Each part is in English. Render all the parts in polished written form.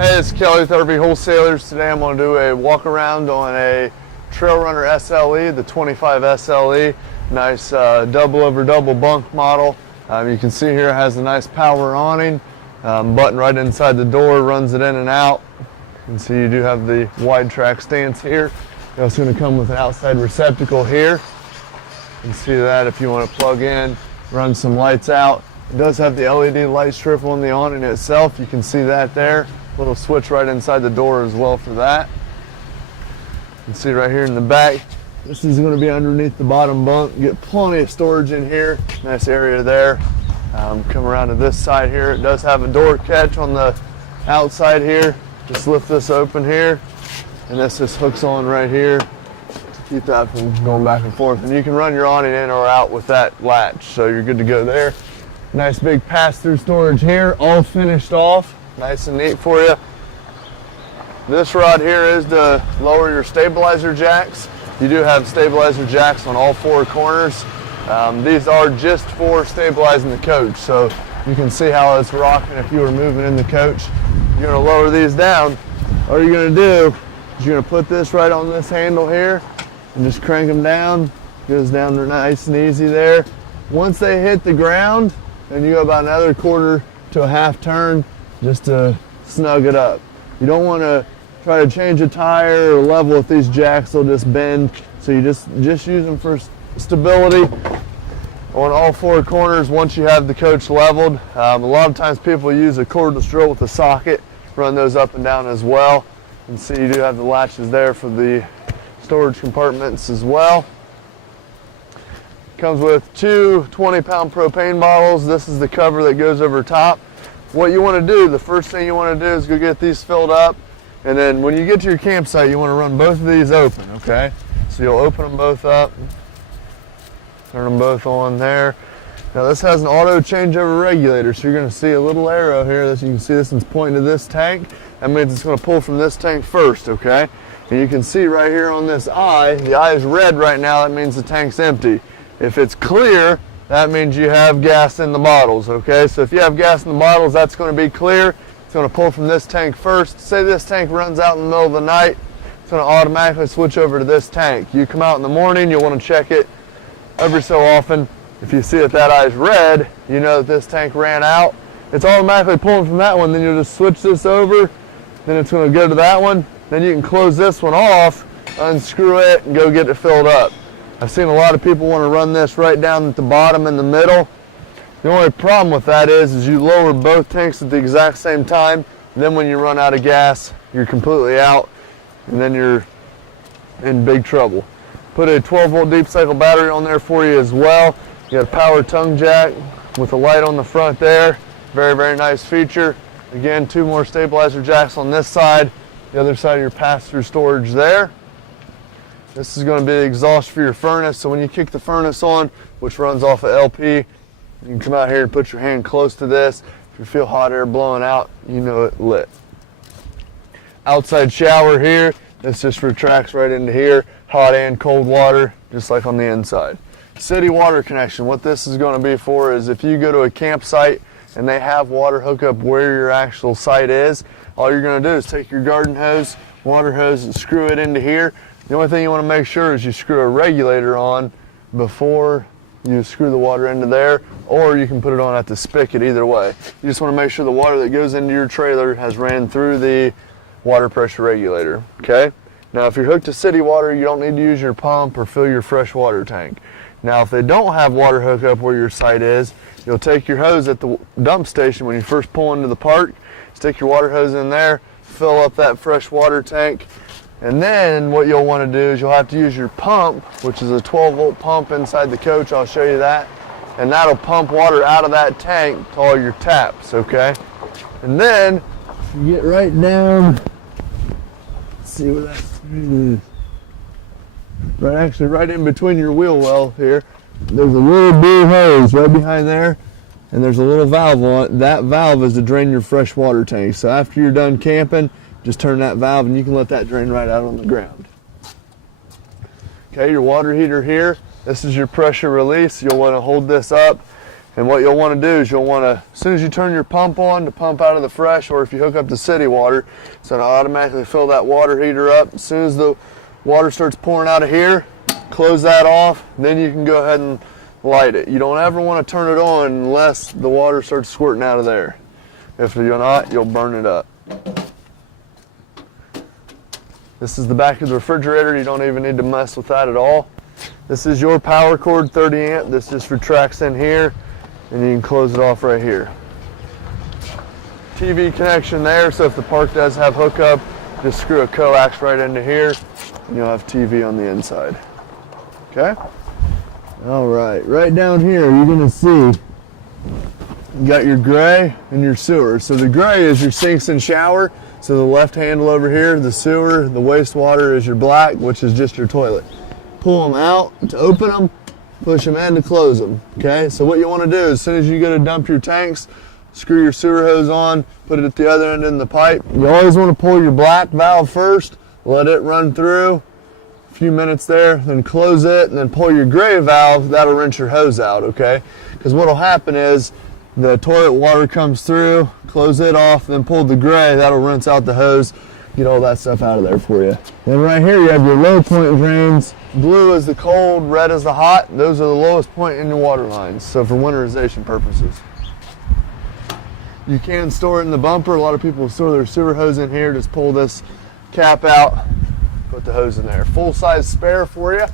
Hey, it's Kelly with RV Wholesalers. Today I'm going to do a walk around on a Trail Runner SLE, the 25 SLE. Nice double over double bunk model. You can see here it has a nice power awning. Button right inside the door runs it in and out. You can see you do have the wide track stance here. It's also going to come with an outside receptacle here. You can see that if you want to plug in, run some lights out. It does have the LED light strip on the awning itself. You can see that there. Little switch right inside the door as well for that. You can see right here in the back, this is going to be underneath the bottom bunk. Get plenty of storage in here. Nice area there. Come around to this side here. It does have a door catch on the outside here. Just lift this open here, and this just hooks on right here to keep that from going back and forth. And you can run your awning in or out with that latch, so you're good to go there. Nice big pass-through storage here, all finished off. Nice and neat for you. This rod here is to lower your stabilizer jacks. You do have stabilizer jacks on all four corners. These are just for stabilizing the coach, so you can see how it's rocking if you were moving in the coach. You're going to lower these down. All you're going to do is you're going to put this right on this handle here and just crank them down. Goes down there nice and easy there. Once they hit the ground, then you go about another quarter to a half turn just to snug it up. You don't want to try to change a tire or level with these jacks, they'll just bend. So you just use them for stability on all four corners once you have the coach leveled. A lot of times people use a cordless drill with a socket, run those up and down as well. And see you do have the latches there for the storage compartments as well. Comes with two 20-pound propane bottles. This is the cover that goes over top. What you want to do, the first thing you want to do is go get these filled up, and then when you get to your campsite you want to run both of these open, okay? So you'll open them both up, turn them both on there. Now this has an auto changeover regulator, so you're going to see a little arrow here that you can see this one's pointing to this tank. That means it's going to pull from this tank first, okay? And you can see right here on this eye, the eye is red right now, that means the tank's empty. If it's clear, that means you have gas in the bottles, okay? So if you have gas in the bottles, that's going to be clear. It's going to pull from this tank first. Say this tank runs out in the middle of the night, it's going to automatically switch over to this tank. You come out in the morning, you'll want to check it every so often. If you see that that eye's red, you know that this tank ran out. It's automatically pulling from that one, then you'll just switch this over, then it's going to go to that one. Then you can close this one off, unscrew it, and go get it filled up. I've seen a lot of people want to run this right down at the bottom in the middle. The only problem with that is you lower both tanks at the exact same time. Then when you run out of gas, you're completely out, and then you're in big trouble. Put a 12-volt deep cycle battery on there for you as well. You got a power tongue jack with a light on the front there. Very, very nice feature. Again, two more stabilizer jacks on this side. The other side of your pass-through storage there. This is going to be the exhaust for your furnace, so when you kick the furnace on, which runs off of LP, you can come out here and put your hand close to this. If you feel hot air blowing out, you know it lit. Outside shower here, this just retracts right into here, hot and cold water, just like on the inside. City water connection, what this is going to be for is if you go to a campsite and they have water hookup where your actual site is, all you're going to do is take your garden hose, water hose, and screw it into here. The only thing you want to make sure is you screw a regulator on before you screw the water into there, or you can put it on at the spigot, either way. You just want to make sure the water that goes into your trailer has ran through the water pressure regulator, okay? Now if you're hooked to city water, you don't need to use your pump or fill your fresh water tank. Now if they don't have water hookup where your site is, you'll take your hose at the dump station when you first pull into the park, stick your water hose in there, fill up that fresh water tank, and then what you'll want to do is you'll have to use your pump, which is a 12-volt pump inside the coach. I'll show you that. And that'll pump water out of that tank to all your taps, okay? And then, if you get right down, let's see where that is. Right in between your wheel well here, there's a little blue hose right behind there, and there's a little valve on it. That valve is to drain your fresh water tank. So after you're done camping, just turn that valve and you can let that drain right out on the ground. Okay, your water heater here. This is your pressure release. You'll want to hold this up And what you'll want to do is you'll want to, as soon as you turn your pump on to pump out of the fresh, or if you hook up to city water, it's going to automatically fill that water heater up. As soon as the water starts pouring out of here, close that off, then you can go ahead and light it. You don't ever want to turn it on unless the water starts squirting out of there. If you're not, you'll burn it up. This is the back of the refrigerator. You don't even need to mess with that at all. This is your power cord, 30 amp. This just retracts in here, and you can close it off right here. TV connection there, so if the park does have hookup, just screw a coax right into here, and you'll have TV on the inside. Okay? All right, right down here, you're gonna see you got your gray and your sewer. So the gray is your sinks and shower. So the left handle over here, the sewer, the wastewater is your black, which is just your toilet. Pull them out to open them, push them in to close them. Okay, so what you want to do, as soon as you go to dump your tanks, screw your sewer hose on, put it at the other end in the pipe. You always want to pull your black valve first, let it run through a few minutes there, then close it, and then pull your gray valve. That'll rinse your hose out, okay? Because what'll happen is the toilet water comes through, close it off, then pull the gray, that'll rinse out the hose, get all that stuff out of there for you. Then right here you have your low point drains. Blue is the cold, red is the hot. Those are the lowest point in your water lines, so for winterization purposes. You can store it in the bumper. A lot of people store their sewer hose in here. Just pull this cap out, put the hose in there. Full size spare for you.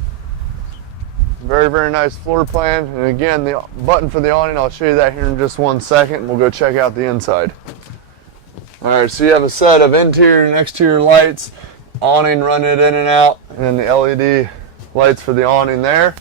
Very, very nice floor plan. And again, the button for the awning, I'll show you that here in just 1 second, and we'll go check out the inside. All right, so you have a set of interior and exterior lights, awning running it in and out, and then the LED lights for the awning there.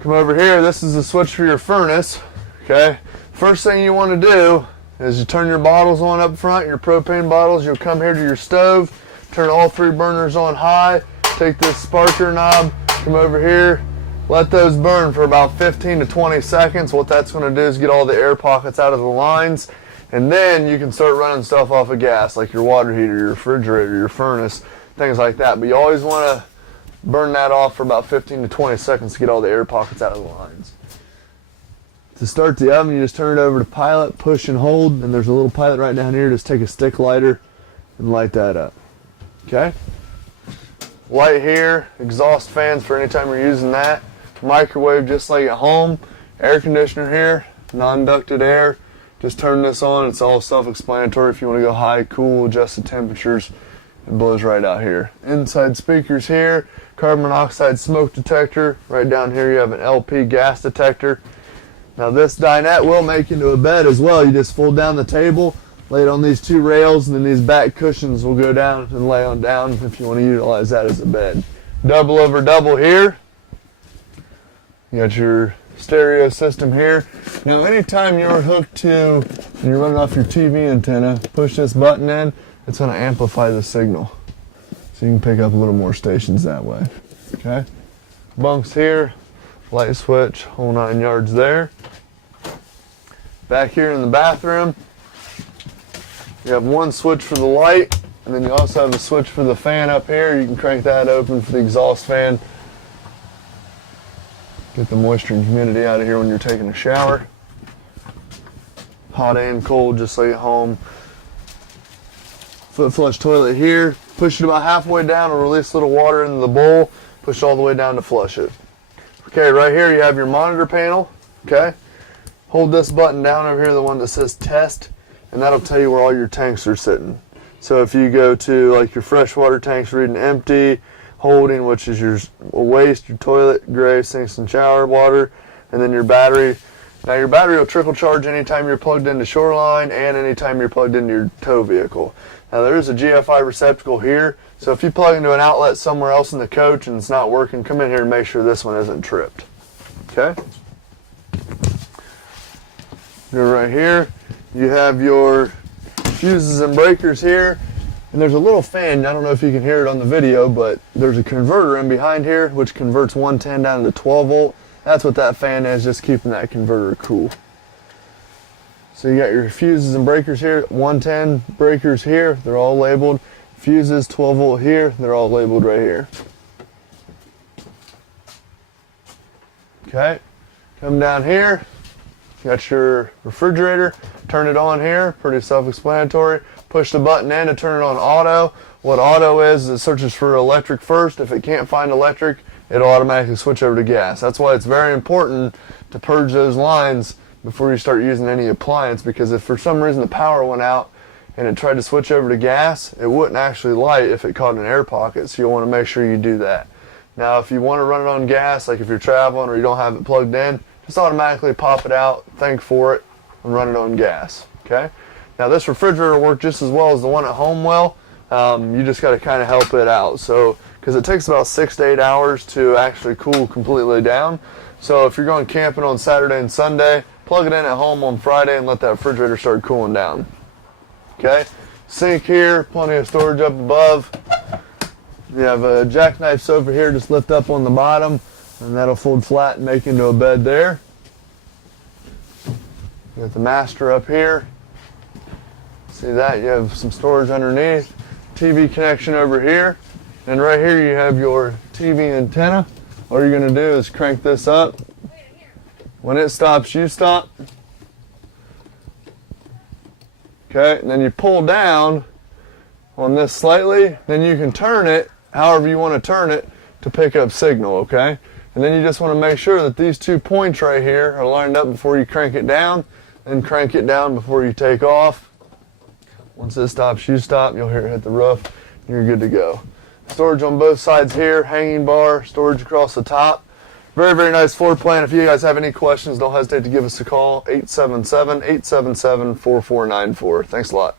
Come over here, this is the switch for your furnace, okay? First thing you want to do is you turn your bottles on up front, your propane bottles. You'll come here to your stove, turn all 3 burners on high, take this sparker knob, come over here, let those burn for about 15 to 20 seconds. What that's going to do is get all the air pockets out of the lines, and then you can start running stuff off of gas, like your water heater, your refrigerator, your furnace, things like that. But you always want to burn that off for about 15 to 20 seconds to get all the air pockets out of the lines. To start the oven, you just turn it over to pilot, push and hold, and there's a little pilot right down here. Just take a stick lighter and light that up. Okay? Light here, exhaust fans for any time you're using that. Microwave just like at home. Air conditioner here, non-ducted air. Just turn this on. It's all self-explanatory. If you want to go high, cool, adjust the temperatures, it blows right out here. Inside speakers here, carbon monoxide smoke detector. Right down here you have an LP gas detector. Now this dinette will make into a bed as well. You just fold down the table, lay it on these 2 rails, and then these back cushions will go down and lay on down if you want to utilize that as a bed. Double over double here. You got your stereo system here. Now anytime you're hooked to, and you're running off your TV antenna, push this button in, it's going to amplify the signal. So you can pick up a little more stations that way. Okay? Bunks here, light switch, whole 9 yards there. Back here in the bathroom, you have 1 switch for the light, and then you also have a switch for the fan up here. You can crank that open for the exhaust fan. Get the moisture and humidity out of here when you're taking a shower. Hot and cold, just like at home. Foot flush toilet here. Push it about halfway down and release a little water into the bowl. Push it all the way down to flush it. Okay, right here you have your monitor panel. Okay, hold this button down over here, the one that says test, and that'll tell you where all your tanks are sitting. So if you go to like your freshwater tanks reading empty, holding, which is your waste, your toilet, gray, sinks and shower water, and then your battery. Now your battery will trickle charge anytime you're plugged into shoreline and anytime you're plugged into your tow vehicle. Now there is a GFI receptacle here, so if you plug into an outlet somewhere else in the coach and it's not working, come in here and make sure this one isn't tripped. Okay? Go right here. You have your fuses and breakers here. And there's a little fan, I don't know if you can hear it on the video, but there's a converter in behind here which converts 110 down to 12 volt. That's what that fan is, just keeping that converter cool. So you got your fuses and breakers here, 110 breakers here, they're all labeled. Fuses, 12 volt here, they're all labeled right here. Okay, come down here. You got your refrigerator, turn it on here, pretty self-explanatory. Push the button in to turn it on auto. What auto is it searches for electric first. If it can't find electric, it'll automatically switch over to gas. That's why it's very important to purge those lines before you start using any appliance, because if for some reason the power went out and it tried to switch over to gas, it wouldn't actually light if it caught an air pocket, so you'll want to make sure you do that. Now if you want to run it on gas, like if you're traveling or you don't have it plugged in, just automatically pop it out, thank for it, and run it on gas. Okay. Now this refrigerator will work just as well as the one at home will. You just got to kind of help it out. So because it takes about 6 to 8 hours to actually cool completely down. So if you're going camping on Saturday and Sunday, plug it in at home on Friday and let that refrigerator start cooling down. Okay, sink here, plenty of storage up above. You have a jackknife over here, just lift up on the bottom and that'll fold flat and make into a bed there. You got the master up here. See that? You have some storage underneath. TV connection over here. And right here you have your TV antenna. All you're going to do is crank this up. When it stops, you stop. Okay, and then you pull down on this slightly, then you can turn it however you want to turn it to pick up signal, okay? And then you just want to make sure that these 2 points right here are lined up before you crank it down, and crank it down before you take off. Once it stops, you stop, you'll hear it hit the roof, and you're good to go. Storage on both sides here, hanging bar, storage across the top. Very, very nice floor plan. If you guys have any questions, don't hesitate to give us a call, 877-877-4494. Thanks a lot.